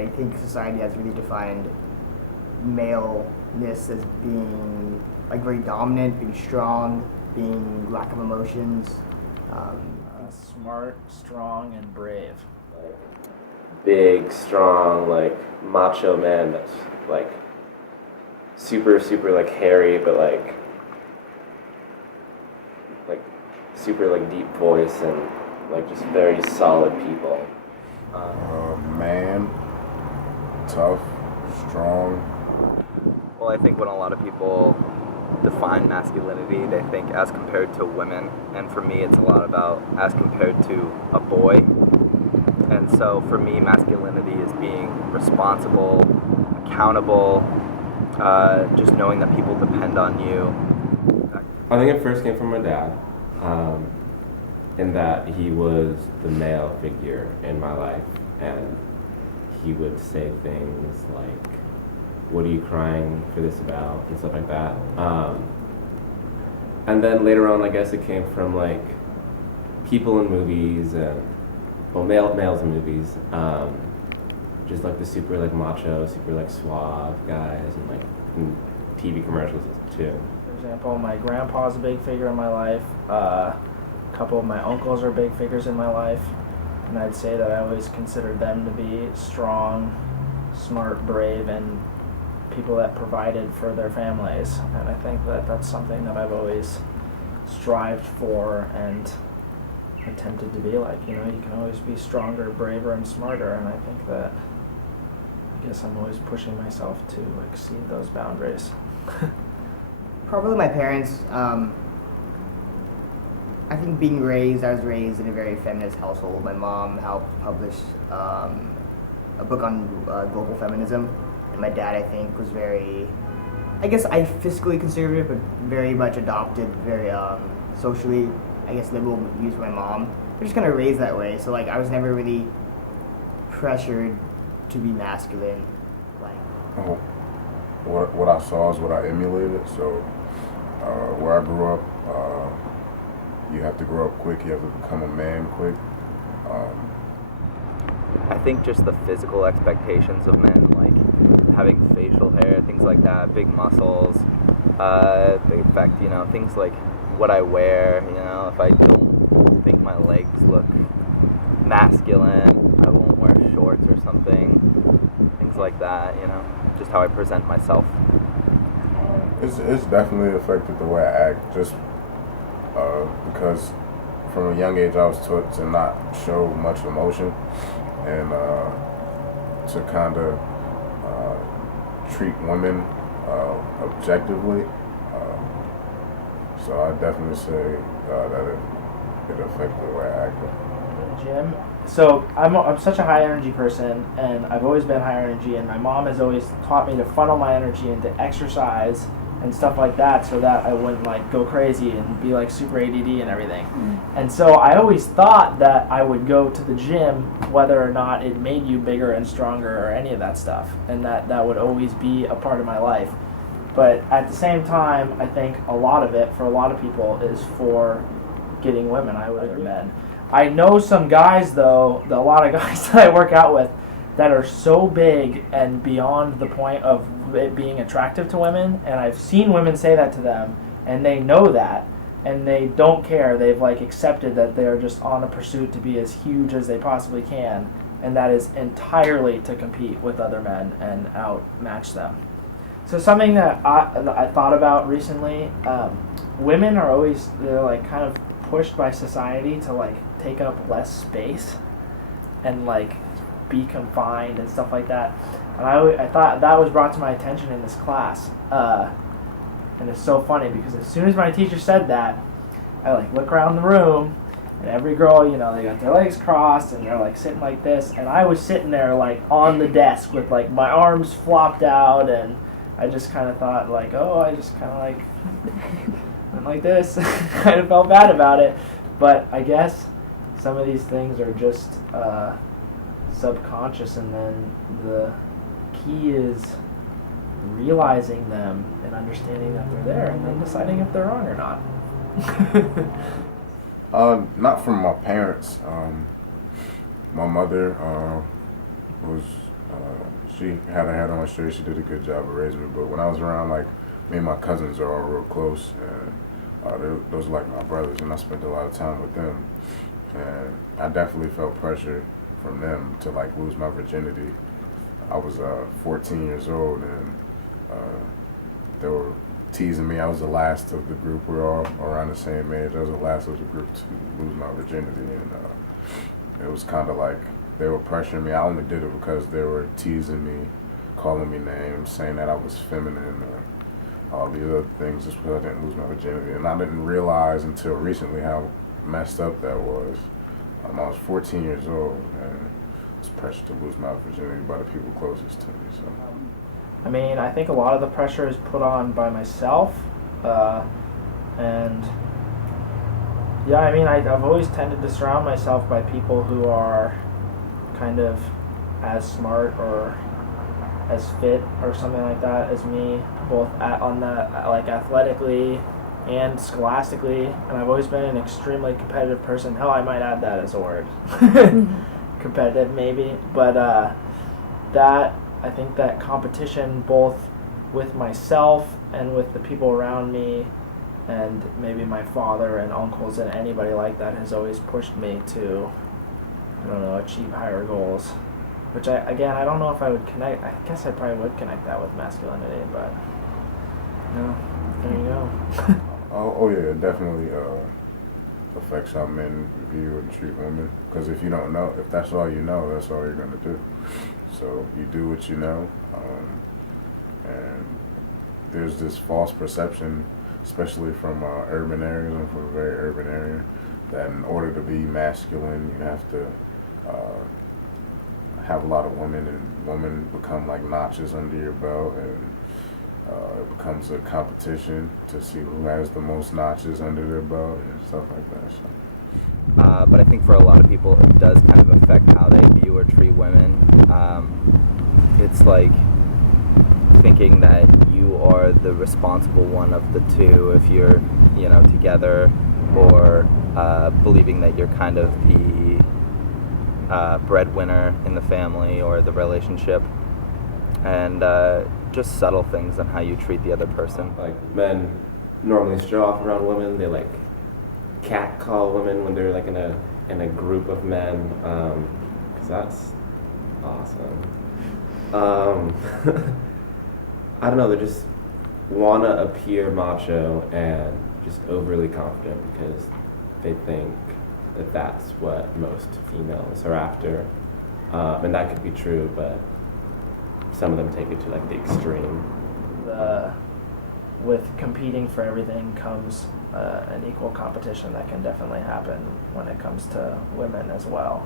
I think society has really defined maleness as being like very dominant, being strong, being lack of emotions. Um, Smart, strong, and brave. Big, strong, like macho man that's like super like hairy, but like super like deep voice and like just very solid people. Man, tough, strong. Well, I think when a lot of people define masculinity, they think as compared to women, and for me it's a lot about as compared to a boy. And so for me, masculinity is being responsible, accountable, just knowing that people depend on you. I think it first came from my dad, in that he was the male figure in my life, and he would say things like, "What are you crying for this about?" and stuff like that. And then later on, I guess it came from like people in movies and males in movies, just like the super like macho, super like suave guys, and like in TV commercials too. For example, my grandpa's a big figure in my life. A couple of my uncles are big figures in my life. And I'd say that I always considered them to be strong, smart, brave, and people that provided for their families. And I think that that's something that I've always strived for and attempted to be like. You know, you can always be stronger, braver, and smarter. And I think that, I guess I'm always pushing myself to exceed those boundaries. Probably my parents. I think I was raised in a very feminist household. My mom helped publish a book on global feminism, and my dad, I think, was very, I guess, fiscally conservative, but very much adopted, very socially, I guess, liberal views from my mom. They're just kind of raised that way, so like I was never really pressured to be masculine. Like, What I saw is what I emulated. So where I grew up, you have to grow up quick. You have to become a man quick. I think just the physical expectations of men, like having facial hair, things like that, big muscles, they affect, things like what I wear. If I don't think my legs look masculine, I won't wear shorts or something, things like that, just how I present myself. It's definitely affected the way I act, just because from a young age I was taught to not show much emotion and to kind of treat women objectively. So I definitely say that it affected the way I acted. Gym. So I'm such a high energy person, and I've always been high energy, and my mom has always taught me to funnel my energy into exercise and stuff like that, so that I wouldn't like go crazy and be like super ADD and everything. And so I always thought that I would go to the gym whether or not it made you bigger and stronger or any of that stuff, and that would always be a part of my life. But at the same time, I think a lot of it, for a lot of people, is for getting women, I would agree. Men. I know some guys, though, a lot of guys that I work out with, that are so big and beyond the point of it being attractive to women, and I've seen women say that to them, and they know that, and they don't care. They've like accepted that they're just on a pursuit to be as huge as they possibly can, and that is entirely to compete with other men and outmatch them. So something that I thought about recently, women are always, they're like kind of pushed by society to like take up less space and like be confined and stuff like that. And I thought that was brought to my attention in this class. And it's so funny because as soon as my teacher said that, I like look around the room and every girl, they got their legs crossed and they're like sitting like this. And I was sitting there like on the desk with like my arms flopped out, and I just kind of thought like, oh, I just kind of like went like this. Kind of felt bad about it. But I guess some of these things are just subconscious, and then the key is realizing them and understanding that they're there, and then deciding if they're wrong or not. Not from my parents. My mother was She had her head on straight. She did a good job of raising me. But when I was around, like, me and my cousins are all real close, and those are like my brothers, and I spent a lot of time with them. And I definitely felt pressure from them to like lose my virginity. I was 14 years old, and they were teasing me. I was the last of the group. We were all around the same age. I was the last of the group to lose my virginity, and it was kind of like they were pressuring me. I only did it because they were teasing me, calling me names, saying that I was feminine, or all these other things, just because I didn't lose my virginity. And I didn't realize until recently how messed up that was. I was 14 years old, and I was pressured to lose my virginity by the people closest to me. So. I mean, I think a lot of the pressure is put on by myself, and yeah, I mean, I've always tended to surround myself by people who are kind of as smart or as fit or something like that as me, both like athletically and scholastically, and I've always been an extremely competitive person. Hell, I might add that as a word. Competitive, maybe, but I think that competition, both with myself and with the people around me, and maybe my father and uncles and anybody like that, has always pushed me to, I don't know, achieve higher goals. Which I don't know if I would connect. I guess I probably would connect that with masculinity, but no, there you go. Oh yeah, it definitely affects how men view and treat women. Because if you don't know, if that's all you know, that's all you're gonna do. So you do what you know, and there's this false perception, especially from urban areas. I'm from a very urban area, that in order to be masculine, you have to have a lot of women, and women become like notches under your belt, and it becomes a competition to see who has the most notches under their belt and stuff like that. So. But I think for a lot of people, it does kind of affect how they view or treat women. It's like thinking that you are the responsible one of the two if you're, together, or believing that you're kind of the breadwinner in the family or the relationship, and just subtle things on how you treat the other person. Like, men normally show off around women. They like catcall women when they're like in a group of men, because that's awesome. I don't know, they just want to appear macho and just overly confident because they think that that's what most females are after, and that could be true, but some of them take it to like the extreme. With competing for everything comes an equal competition that can definitely happen when it comes to women as well.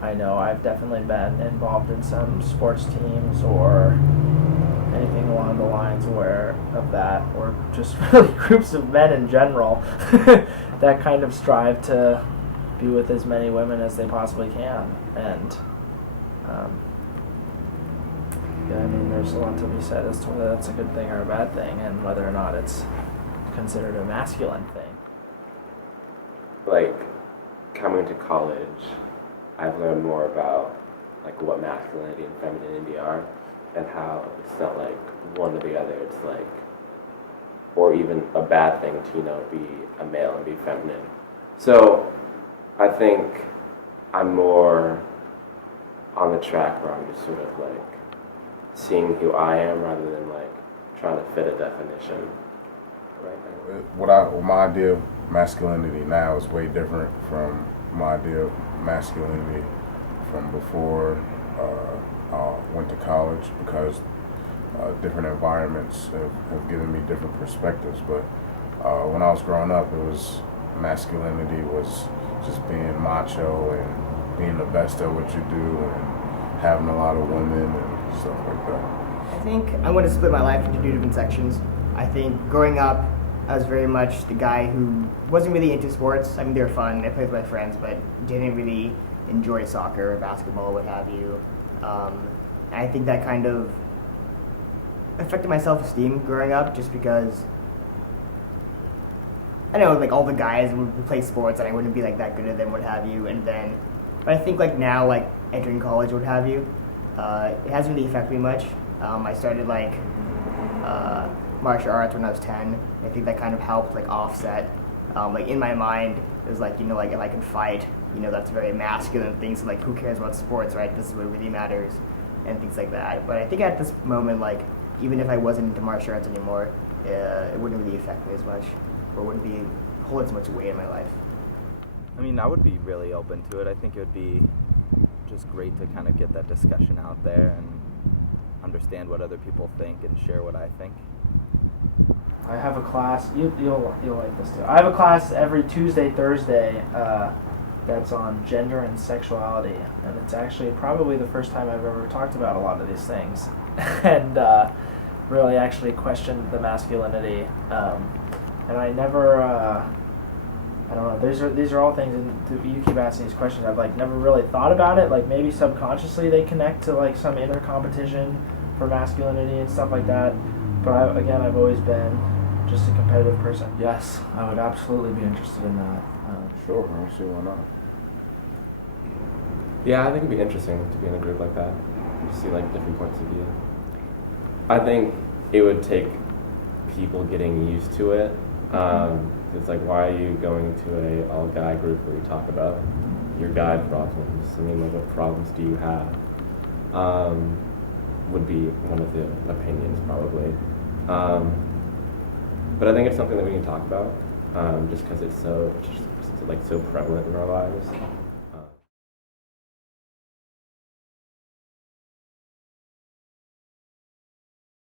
I know I've definitely been involved in some sports teams or anything along the lines of that, or just really groups of men in general that kind of strive to be with as many women as they possibly can. And yeah, I mean, there's a lot to be said as to whether that's a good thing or a bad thing, and whether or not it's considered a masculine thing. Like, coming to college, I've learned more about like what masculinity and femininity are, and how it's not like one or the other. It's like, or even a bad thing to be a male and be feminine. So I think I'm more on the track where I'm just sort of like seeing who I am rather than like trying to fit a definition right now. My idea of masculinity now is way different from my idea of masculinity from before I went to college, because different environments have given me different perspectives. But when I was growing up, it was masculinity was just being macho and being the best at what you do and having a lot of women and stuff like that. I think I'm going to split my life into two different sections. I think growing up, I was very much the guy who wasn't really into sports. I mean, they were fun. I played with my friends, but didn't really enjoy soccer or basketball, what have you. And I think that kind of affected my self-esteem growing up, just because I know like all the guys would play sports and I wouldn't be like that good at them, what have you. And then, but I think like now, like entering college, what have you, It hasn't really affected me much. I started like martial arts when I was 10. I think that kind of helped like offset. Like in my mind, it was like, like if I could fight, that's a very masculine thing. So like, who cares about sports, right? This is what really matters, and things like that. But I think at this moment, like even if I wasn't into martial arts anymore, it wouldn't really affect me as much, or wouldn't be hold as much weight in my life. I mean, I would be really open to it. I think it would be just great to kind of get that discussion out there and understand what other people think and share what I think. I have a class. You'll like this too. I have a class every Tuesday, Thursday. That's on gender and sexuality, and it's actually probably the first time I've ever talked about a lot of these things, and really actually questioned the masculinity. And I never. I don't know. These are all things, and you keep asking these questions. I've like never really thought about it. Like maybe subconsciously they connect to like some inner competition for masculinity and stuff like that. But I've always been just a competitive person. Yes, I would absolutely be interested in that. Sure, I don't see why not. Yeah, I think it'd be interesting to be in a group like that, to see like different points of view. I think it would take people getting used to it. It's like, why are you going to a all-guy group where you talk about your guy problems? I mean, like, what problems do you have? Would be one of the opinions, probably. But I think it's something that we can talk about, just because it's so prevalent in our lives.